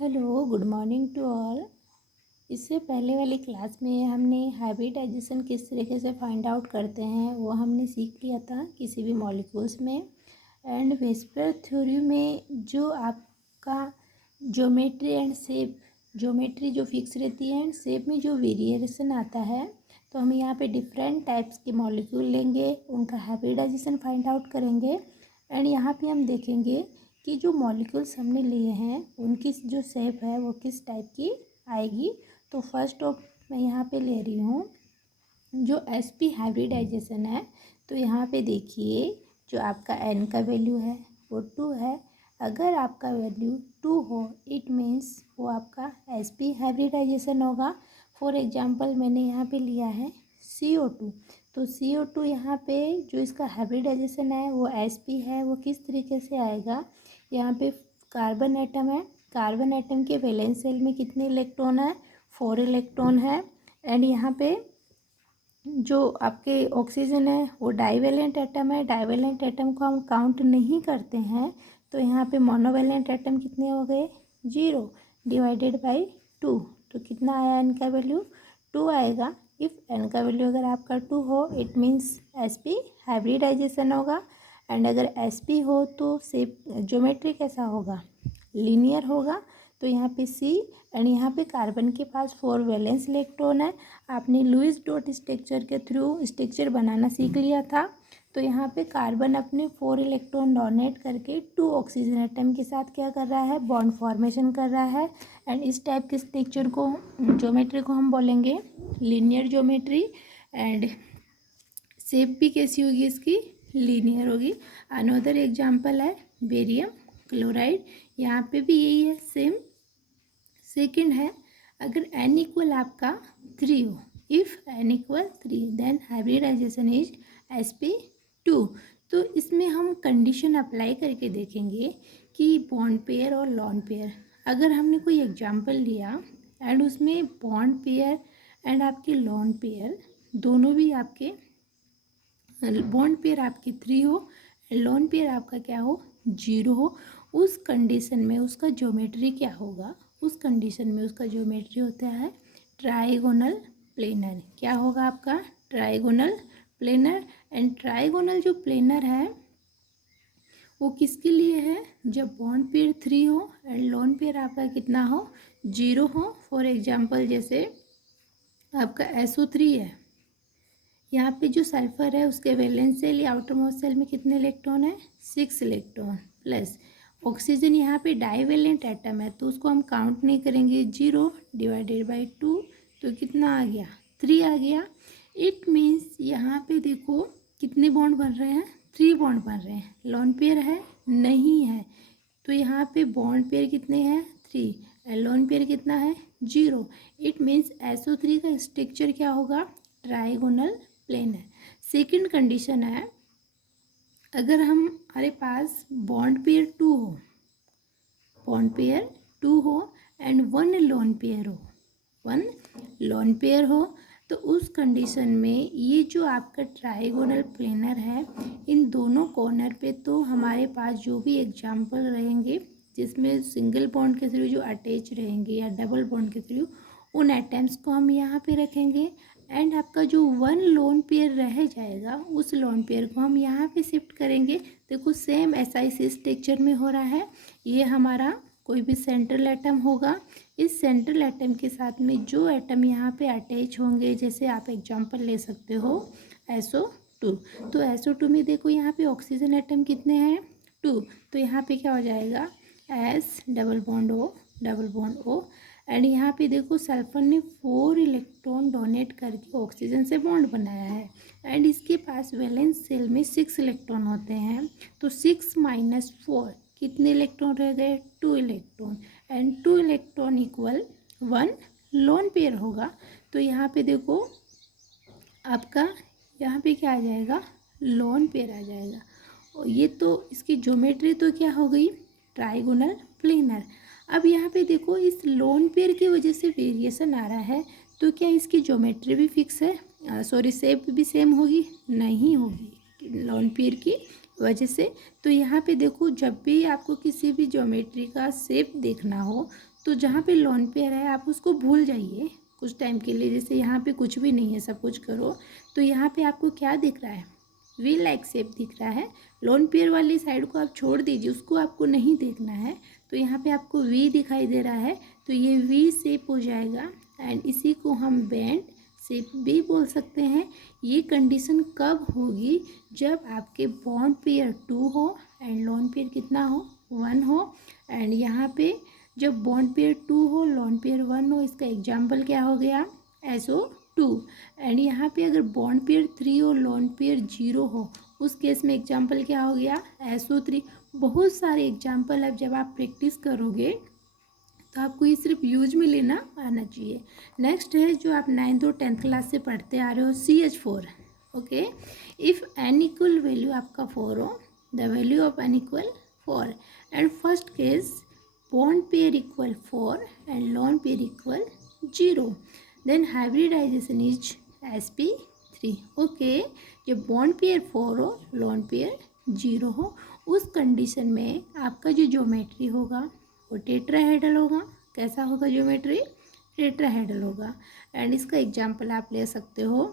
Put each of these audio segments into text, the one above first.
Hello, good morning to all. इससे पहले वाली क्लास में हमने हाइब्रिडाइजेशन किस तरीके से फाइंड आउट करते हैं वो हमने सीख लिया था किसी भी मॉलिक्यूल्स में। एंड वेस्पर थ्योरी में जो आपका ज्योमेट्री एंड शेप, ज्योमेट्री जो फिक्स रहती है एंड शेप में जो वेरिएशन आता है, तो हम यहाँ पे डिफरेंट टाइप्स के मॉलिक्यूल लेंगे, उनका हाइब्रिडाइजेशन फाइंड आउट करेंगे। एंड यहाँ पे हम देखेंगे कि जो मॉलिक्यूल्स हमने लिए हैं उनकी जो शेप है वो किस टाइप की आएगी। तो फर्स्ट ऑफ मैं यहाँ पे ले रही हूँ जो sp हाइब्रिडाइजेशन है। तो यहाँ पे देखिए जो आपका n का वैल्यू है वो 2 है। अगर आपका वैल्यू 2 हो इट मीन्स वो आपका sp हाइब्रिडाइजेशन होगा। फॉर एग्जांपल मैंने यहाँ पे लिया है CO2। तो CO2 यहाँ पे जो इसका हाइब्रिडाइजेशन है वो sp है। वो किस तरीके से आएगा, यहाँ पे कार्बन एटम है, कार्बन एटम के वैलेंस शेल में कितने इलेक्ट्रॉन है, 4 इलेक्ट्रॉन है। एंड यहाँ पे जो आपके ऑक्सीजन है वो डाइवेलेंट एटम है, डाइवेलेंट एटम को हम काउंट नहीं करते हैं। तो यहाँ पे मोनोवेलेंट एटम कितने हो गए, 0 डिवाइडेड बाई 2। तो कितना आया, एन का वैल्यू 2 आएगा। इफ़ एन का वैल्यू अगर आपका 2 हो इट मीन्स sp हाइब्रिडाइजेशन होगा। एंड अगर sp हो तो शेप ज्योमेट्री कैसा होगा, लीनियर होगा। तो यहाँ पे C एंड यहाँ पे कार्बन के पास 4 वैलेंस इलेक्ट्रॉन है। आपने लुईस डॉट स्ट्रक्चर के थ्रू स्ट्रक्चर बनाना सीख लिया था। तो यहाँ पे कार्बन अपने 4 इलेक्ट्रॉन डोनेट करके 2 ऑक्सीजन एटम के साथ क्या कर रहा है, बॉन्ड फॉर्मेशन कर रहा है। एंड इस टाइप के स्ट्रक्चर को, ज्योमेट्री को हम बोलेंगे लीनियर ज्योमेट्री। एंड शेप भी कैसी होगी इसकी, लीनियर होगी। अनदर एग्जांपल है बेरियम क्लोराइड। यहाँ पे भी यही है सेम। सेकंड है अगर n इक्वल आपका 3 हो, if n equal 3 then hybridization is sp2। तो इसमें हम कंडीशन अप्लाई करके देखेंगे कि बॉन्ड पेयर और लॉन पेयर। अगर हमने कोई एग्जांपल लिया एंड उसमें बॉन्ड पेयर एंड आपके लॉन पेयर दोनों भी आपके, बॉन्ड पेयर आपकी 3 हो, लोन पेयर आपका क्या हो, 0 हो, उस कंडीशन में उसका ज्योमेट्री क्या होगा, उस कंडीशन में उसका ज्योमेट्री होता है ट्राइगोनल प्लेनर। क्या होगा आपका, ट्राइगोनल प्लेनर। एंड ट्राइगोनल जो प्लेनर है वो किसके लिए है, जब बॉन्ड पेयर 3 हो एंड लोन पेयर आपका कितना हो, 0 हो। फॉर एग्जांपल जैसे आपका SO3 है, यहाँ पे जो सल्फर है उसके वैलेंस सेल या आउटर मोस्ट सेल में कितने इलेक्ट्रॉन है, 6 इलेक्ट्रॉन। प्लस ऑक्सीजन यहाँ पे डाइवेलेंट एटम है तो उसको हम काउंट नहीं करेंगे, 0 डिवाइडेड बाई 2। तो कितना आ गया, 3 आ गया। इट मीन्स यहाँ पे देखो कितने बॉन्ड बन रहे हैं, 3 बॉन्ड बन रहे हैं। लोन पेयर है, नहीं है। तो यहाँ पे बॉन्ड पेयर कितने हैं, 3। लोन पेयर कितना है, 0। इट मीन्स SO3 का स्ट्रक्चर क्या होगा, ट्राइगोनल प्लेन है। सेकंड कंडीशन है अगर हमारे पास बॉन्ड पेयर 2 हो, बॉन्ड पेयर 2 हो एंड 1 लोन पेयर हो, 1 लोन पेयर हो, तो उस कंडीशन में ये जो आपका ट्राइगोनल प्लेनर है इन दोनों कॉर्नर पे तो हमारे पास जो भी एग्जांपल रहेंगे जिसमें सिंगल बॉन्ड के थ्रू जो अटैच रहेंगे या डबल बॉन्ड के थ्रू, उन एटम्स को हम यहाँ पे रखेंगे। एंड आपका जो 1 लोन पेयर रह जाएगा उस लोन पेयर को हम यहाँ पे शिफ्ट करेंगे। देखो सेम SiC स्ट्रक्चर में हो रहा है। ये हमारा कोई भी सेंट्रल एटम होगा, इस सेंट्रल एटम के साथ में जो एटम यहाँ पे अटैच होंगे, जैसे आप एग्जांपल ले सकते हो SO2। तो SO2 में देखो यहाँ पे ऑक्सीजन एटम कितने हैं, 2। तो यहाँ पे क्या हो जाएगा, S double bond O double bond O। And यहाँ पे देखो सल्फर ने 4 इलेक्ट्रॉन डोनेट करके ऑक्सीजन से बॉन्ड बनाया है एंड इसके पास वैलेंस शेल में 6 इलेक्ट्रॉन होते हैं। तो 6 माइनस 4 कितने इलेक्ट्रॉन रह गए, 2 electron. And 2 electron equal 1 lone pair होगा। तो यहाँ पे देखो आपका यहाँ पे क्या आ जाएगा, लोन पेयर आ जाएगा। और ये तो इसकी ज्योमेट्री तो क्या हो गई, ट्राइगोनल प्लेनर। अब यहाँ पे देखो इस लोन पेयर की वजह से वेरिएशन आ रहा है, तो क्या इसकी ज्योमेट्री भी फिक्स है, सॉरी शेप भी सेम होगी, नहीं होगी लोन पेयर की वजह से। तो यहाँ पे देखो जब भी आपको किसी भी ज्योमेट्री का शेप देखना हो तो जहाँ पे लोन पेयर है आप उसको भूल जाइए कुछ टाइम के लिए, जैसे यहाँ पे कुछ भी नहीं है, सब कुछ करो तो यहाँ पे आपको क्या दिख रहा है, वी लाइक शेप दिख रहा है। लोन पेयर वाली साइड को आप छोड़ दीजिए, उसको आपको नहीं देखना है। तो यहाँ पे आपको वी दिखाई दे रहा है, तो ये वी शेप हो जाएगा एंड इसी को हम बैंड शेप भी बोल सकते हैं। ये कंडीशन कब होगी, जब आपके बॉन्ड पेयर 2 हो एंड लोन पेयर कितना हो, 1 हो। एंड यहाँ पे जब बॉन्ड पेयर 2 हो लोन पेयर 1 हो, इसका एग्जाम्पल क्या हो गया, SO2। एंड यहाँ पे अगर बॉन्ड पेयर 3 हो लोन पेयर 0 हो, उस केस में एग्जाम्पल क्या हो गया, SO3। बहुत सारे एग्जाम्पल अब जब आप प्रैक्टिस करोगे तो आपको ये सिर्फ यूज में लेना आना चाहिए। नेक्स्ट है जो आप 9th और 10th क्लास से पढ़ते आ रहे हो, CH4। Okay, if n equal value आपका 4 हो, the value of n equal 4 and first case bond pair equal 4 and lone pair equal 0, then hybridization is sp3। Okay, जब बॉन्ड पेयर 4 हो lone pair 0 हो, उस कंडीशन में आपका जो geometry होगा वो टेट्राहेड्रल होगा। कैसा होगा ज्योमेट्री, टेट्राहेड्रल होगा। एंड इसका एग्जांपल आप ले सकते हो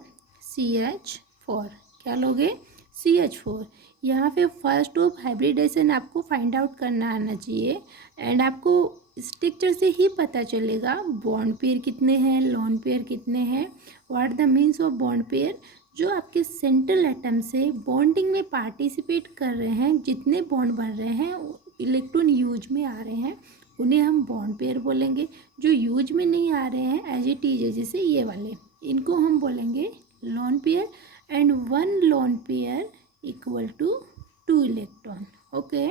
CH4। क्या लोगे, CH4। यहाँ पे फर्स्ट ऑफ हाइब्रिडाइजेशन आपको फाइंड आउट करना आना चाहिए एंड आपको स्ट्रक्चर से ही पता चलेगा बॉन्ड पेयर कितने हैं, लोन पेयर कितने हैं। What the means of bond pair, जो आपके सेंट्रल एटम से बॉन्डिंग में पार्टिसिपेट कर रहे हैं, जितने बॉन्ड बन रहे हैं, इलेक्ट्रॉन यूज में आ रहे हैं, उन्हें हम बॉन्ड पेयर बोलेंगे। जो यूज में नहीं आ रहे हैं एज इट इज, जैसे ये वाले, इनको हम बोलेंगे lone pair. And 1 lone pair equal to 2 electron. Okay,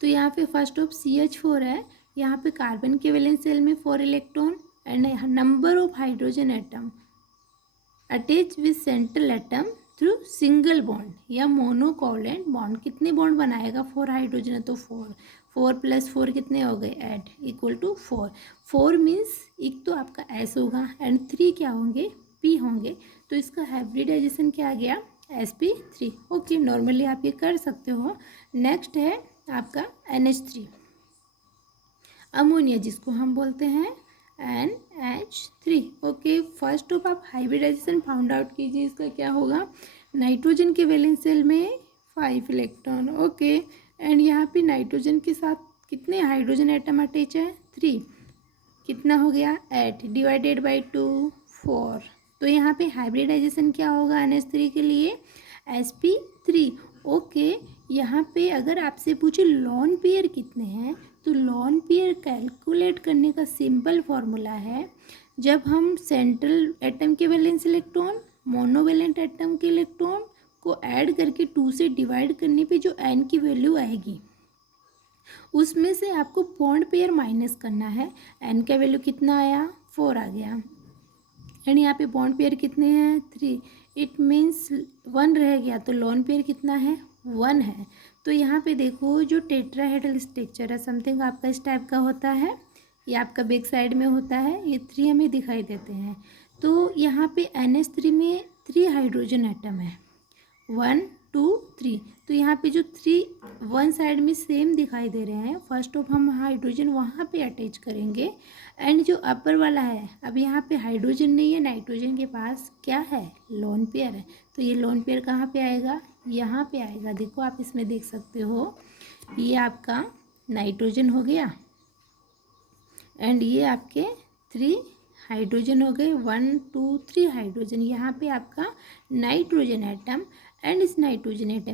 तो यहाँ पे फर्स्ट ऑफ CH4 है, यहाँ पे कार्बन के वैलेंस शेल में 4 electron and number of hydrogen atom attach with central atom through single bond या मोनोकोवलेंट बॉन्ड। कितने बॉन्ड बनाएगा, 4 हाइड्रोजन है तो 4 + 4 कितने हो गए, 8 इक्वल टू 4। 4 मीन्स एक तो आपका S होगा एंड 3 क्या होंगे, P होंगे। तो इसका हाइब्रिडाइजेशन क्या आ गया, sp3। ओके, नॉर्मली आप ये कर सकते हो। नेक्स्ट है आपका NH3, अमोनिया जिसको हम बोलते हैं NH3। ओके, फर्स्ट ऑफ आप हाइब्रिडाइजेशन फाउंड आउट कीजिए, इसका क्या होगा, नाइट्रोजन के वैलेंस शेल में 5 इलेक्ट्रॉन। ओके, एंड यहाँ पे नाइट्रोजन के साथ कितने हाइड्रोजन एटम अटैच है, 3, कितना हो गया, 8 डिवाइडेड बाई 2 4। तो यहाँ पे हाइब्रिडाइजेशन क्या होगा NH3 के लिए, sp3। ओके, यहाँ पे अगर आपसे पूछे लोन पेयर कितने हैं, तो लोन पेयर कैलकुलेट करने का सिंपल फॉर्मूला है, जब हम सेंट्रल एटम के वैलेंस इलेक्ट्रॉन मोनोवेलेंट एटम के इलेक्ट्रॉन को ऐड करके 2 से डिवाइड करने पे जो n की वैल्यू आएगी, उसमें से आपको बॉन्ड पेयर माइनस करना है। n का वैल्यू कितना आया, 4 आ गया एंड यहाँ पे बॉन्ड पेयर कितने हैं, 3। इट मीन्स 1 रह गया, तो लोन पेयर कितना है, 1 है। तो यहाँ पे देखो जो टेट्राहेड्रल स्ट्रक्चर है, समथिंग आपका इस टाइप का होता है, ये आपका बैक साइड में होता है, ये 3 हमें दिखाई देते हैं। तो यहाँ पे NH3 में 3 हाइड्रोजन एटम है, 1 2 3। तो यहाँ पे जो 3 1 साइड में सेम दिखाई दे रहे हैं, फर्स्ट ऑफ हम हाइड्रोजन वहाँ पे अटैच करेंगे एंड जो अपर वाला है, अब यहाँ पे हाइड्रोजन नहीं है, नाइट्रोजन के पास क्या है, लोन पेयर है। तो ये लोन पेयर कहाँ पे आएगा, यहाँ पे आएगा। देखो आप इसमें देख सकते हो, ये आपका नाइट्रोजन हो गया एंड ये आपके 3 हाइड्रोजन हो गए, 1 2 3 हाइड्रोजन। यहाँ पे आपका नाइट्रोजन एटम एंड इस नाइट्रोजन एटम